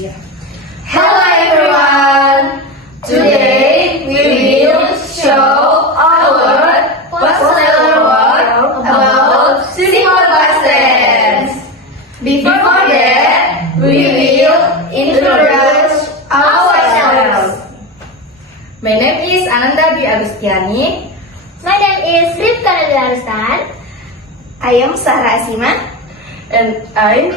Hello everyone! Today we will show our personal work about simple past tense. Before that, we will introduce ourselves. My name is Ananda Dwi Agustiani. My name is Rifka Nabila Rustan. I am Sarah Asima. And I'm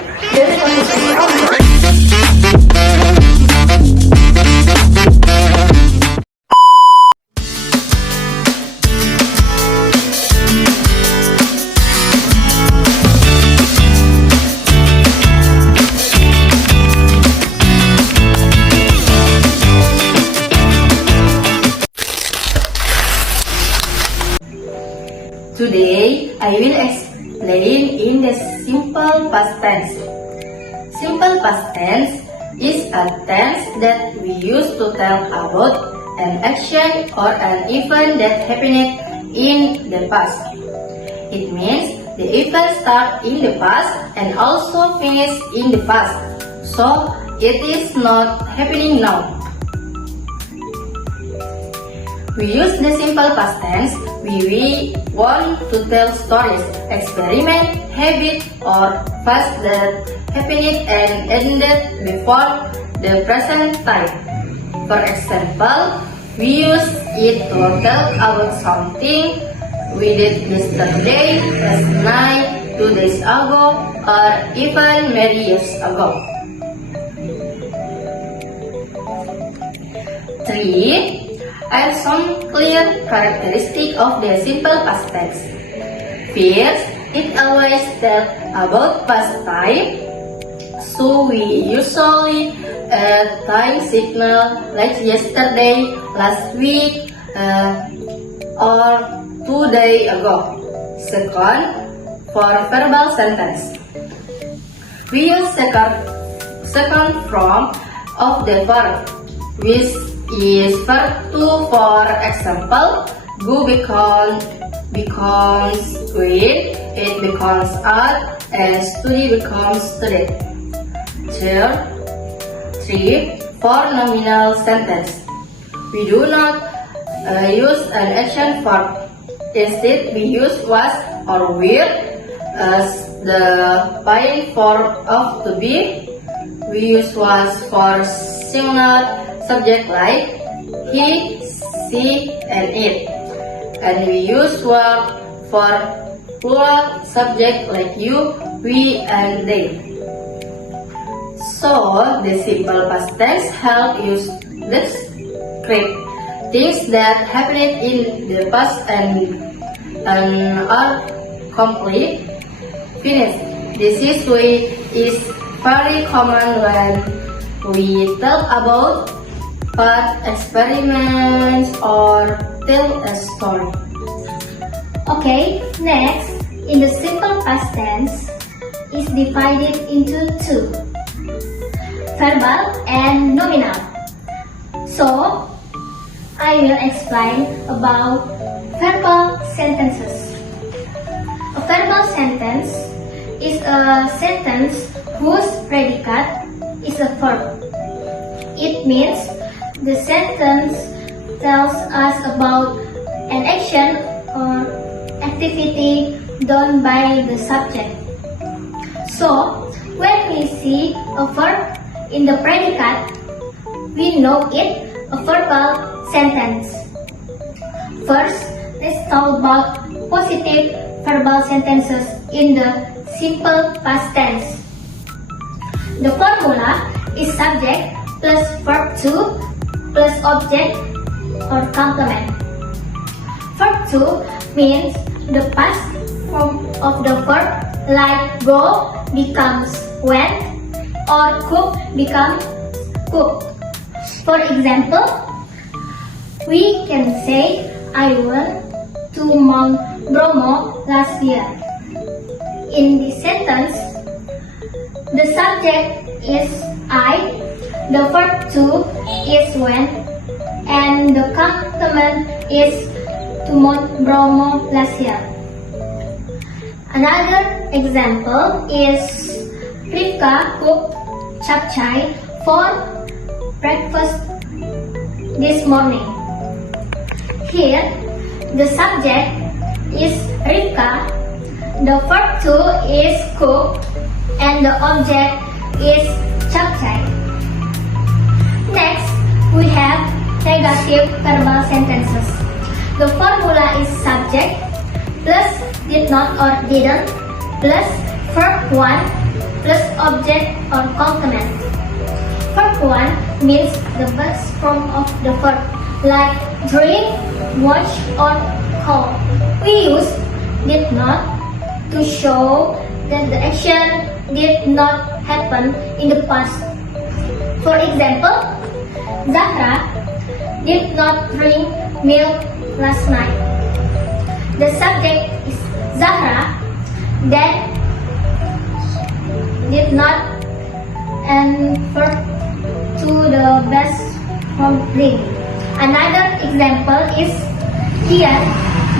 Today, I will explain in the simple past tense. Simple past tense is a tense that we use to tell about an action or an event that happened in the past. It means the event started in the past and also finished in the past, so it is not happening now. We use the simple past tense when we want to tell stories, experiment, habit, or facts that happened and ended before the present time. For example, we use it to tell about something we did yesterday, last night, 2 days ago, or even many years ago. 3. Are some clear characteristics of the simple past tense. First, it always tells about past time, so we usually add time signal like yesterday, last week, or 2 days ago. Second, for verbal sentence, we use second form of the verb, which is verb to. For example, go becomes read, it becomes art, and study becomes studied. Third, 3. For nominal sentence, we do not use an action verb. Instead, we use was or will as the passive form of to be. We use was for singular subject like he, she, and it, and we use were for plural subject like you, we, and they. So the simple past tense help you describe things that happened in the past and are complete, finished. This is very common when we tell about past experiments or tell a story. Okay, next, in the simple past tense is divided into two, verbal and nominal. So, I will explain about verbal sentences. A verbal sentence is a sentence whose predicate is a verb. It means the sentence tells us about an action or activity done by the subject. So, when we see a verb in the predicate, we know it a verbal sentence. First, let's talk about positive verbal sentences in the simple past tense. The formula is subject plus verb to plus object or complement. Verb to means the past form of the verb, like go becomes went or cook becomes cooked. For example, we can say I went to Mount Bromo last year. In this sentence, the subject is I, the verb to is went, and the complement is to Mount Bromo last year. Another example is Rifka cooked chapchai for breakfast this morning. Here, the subject is Rika, the verb to is cook, and the object is chapchai. Next, we have negative verbal sentences. The formula is subject plus did not or didn't plus verb 1 plus object or complement. Verb 1 means the best form of the verb, like drink, watch, or call. We use did not to show that the action did not happen in the past. For example, Zahra did not drink milk last night. The subject is Zahra, that did not, and verb to the best form drink. Another example is Kian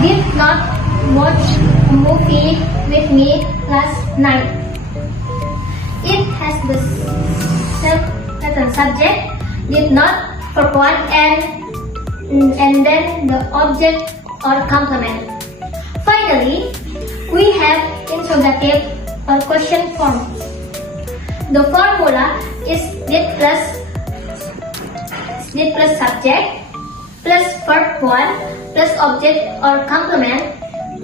did not watch a movie with me last night. It has the same subject, did not, verb 1, and then the object or complement. Finally, we have interrogative or question form. The formula is did plus subject plus verb 1 plus object or complement.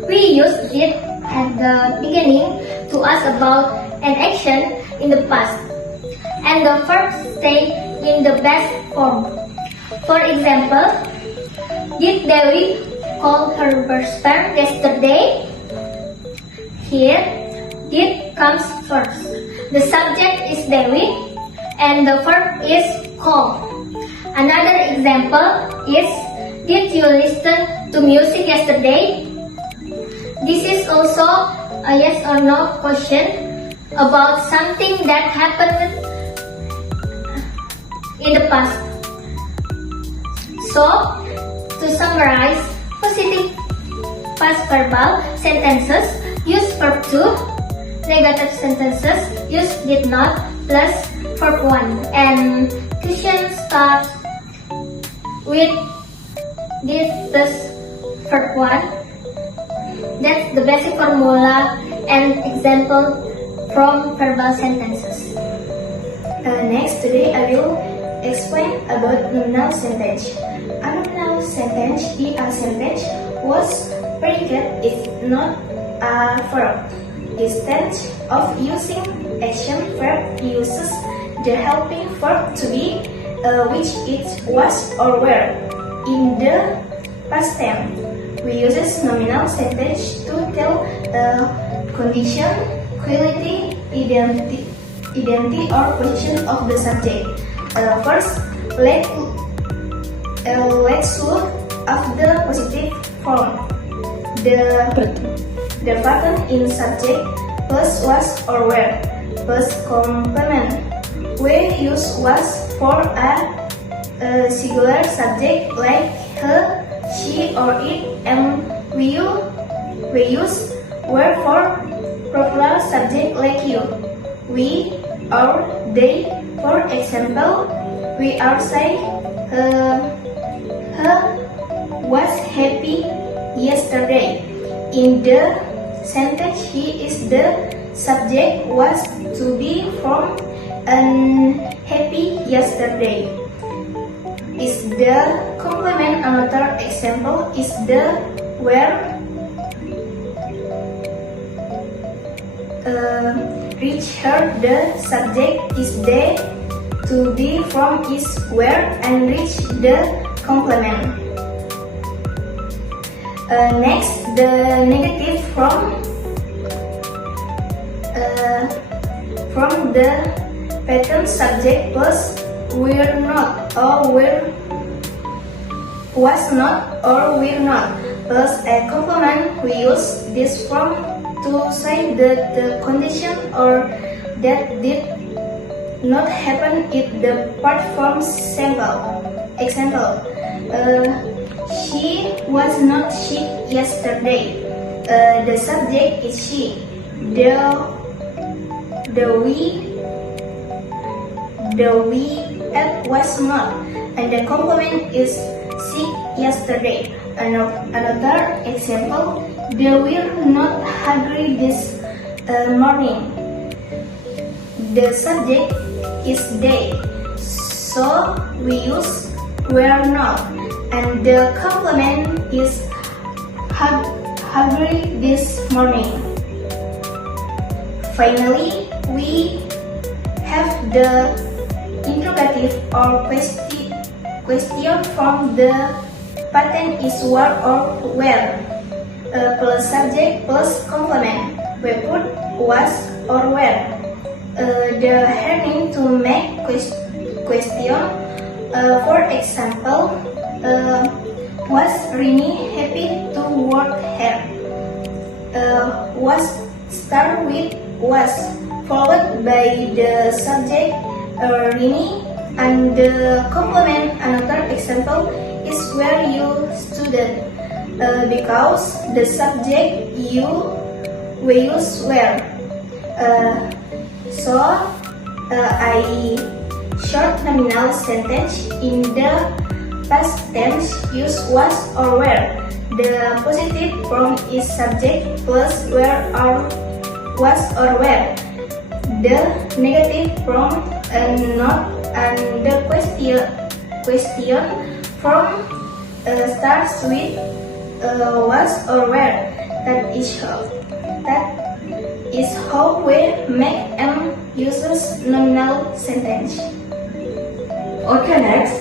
We use did at the beginning to ask about an action in the past, and the verb stay in the best form. For example, did Dewi call her best friend yesterday? Here, did comes first. The subject is Dewi, and the verb is call. Another example is, did you listen to music yesterday? This is also a yes or no question about something that happened in the past. So, to summarize, positive past verbal sentences use verb 2, negative sentences use did not plus verb 1, and question starts with did plus verb 1. That's the basic formula and example from verbal sentences. Next, today I will explain about nominal sentence. A nominal sentence is a sentence whose predicate is not a verb. Instead of using action, verb uses the helping verb to be, which it was or were. In the past tense, we use nominal sentence to tell a condition, quality, identity, or position of the subject. First, let's look at the positive form. The button in subject plus was or were plus complement. We use was for a singular subject like he, she, or it, and we use were for plural subject like you, we, or they. For example, we are say he was happy yesterday. In the sentence, he is the subject was to be from unhappy yesterday. Is the complement. Another example is the where. Reach her, the subject is the, to be from is where, and reach the complement. Next, the negative from the pattern subject plus we're not or we're was not or we're not plus a complement. We use this from to say that the condition or that did not happen in the part form sample. Example, she was not sick yesterday. The subject is she. the we ate was not, and the complement is sick yesterday. Another example, they were not hungry this morning. The subject is they, so we use were not, and the complement is hungry this morning. Finally, we have the interrogative or question from the pattern is what or where, plus subject plus complement. We put was or where. The learning to make question. For example, was Rini happy to work here? Was start with was, followed by the subject Rini, and the complement. Another example is where you studied, because the subject you we use where. So I short nominal sentence in the past tense use was or were. The positive form is subject plus where or was or were. The negative form not, and the question form starts with was or were. That is how we make and uses nominal sentence. Okay, next.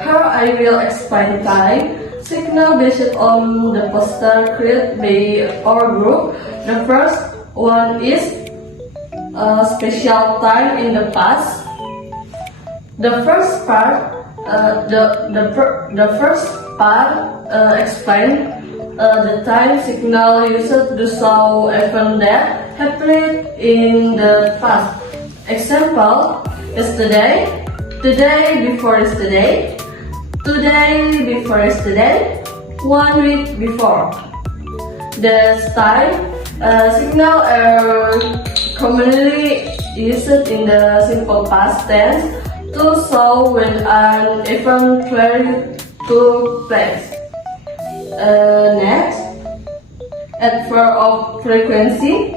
Here I will explain time signal based on the poster created by our group. The first one is special time in the past. The first part, explain the time signal used to show event that happened in the past. Example: yesterday, today before yesterday, today before yesterday, 1 week before. The time signal are commonly used in the simple past tense to show when an event took place. Next, adverb of frequency.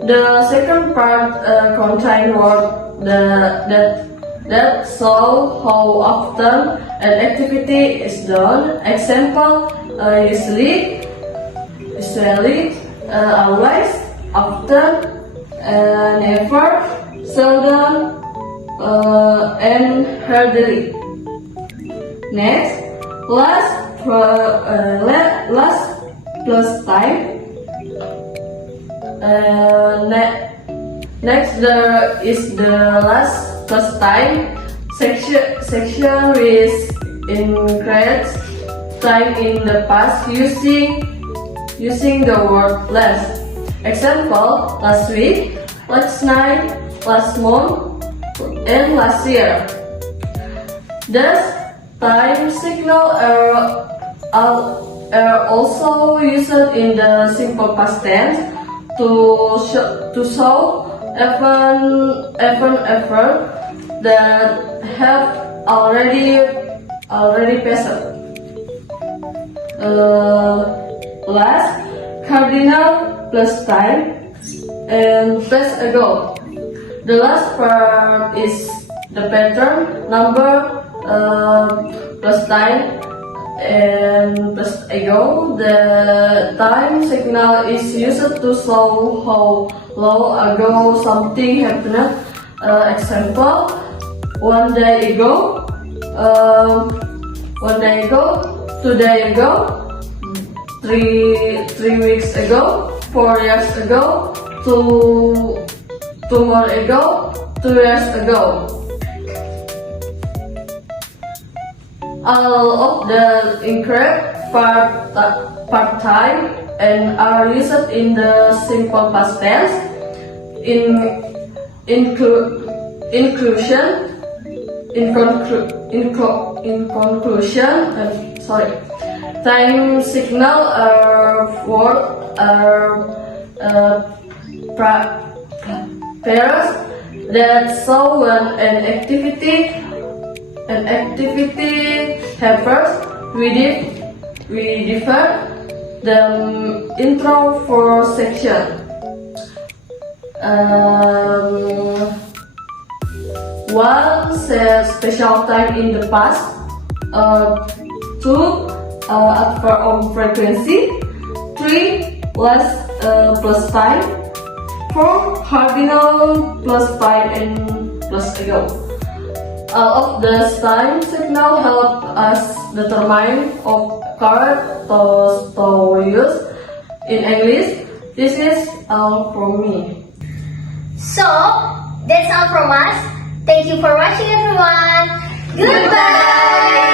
The second part contains words that show how often an activity is done. Example: usually, always, often, never, seldom, and hardly. Next, last plus time. Next, there is the last plus time section which includes time in the past using the word last. Example: last week, last night, last month, and last year. Thus, time signal are also used in the simple past tense to show event that have already passed. Last, cardinal plus time and plus ago. The last part is the pattern number plus time and plus ago. The time signal is used to show how long ago something happened. Example: one day ago, 2 days ago, 3 weeks ago, 4 years ago, 2 months ago, 2 years ago. All of the incorrect part-time and are used in the simple past tense. In conclusion, time signal pairs That's so when an activity happens, we divide the intro for section. One says special time in the past. Two, adverb frequency. Three, less plus time. Four, cardinal plus time and plus ago. All of the time signal help us determine of card to use in English. This is all from me. So, that's all from us. Thank you for watching, everyone. Goodbye!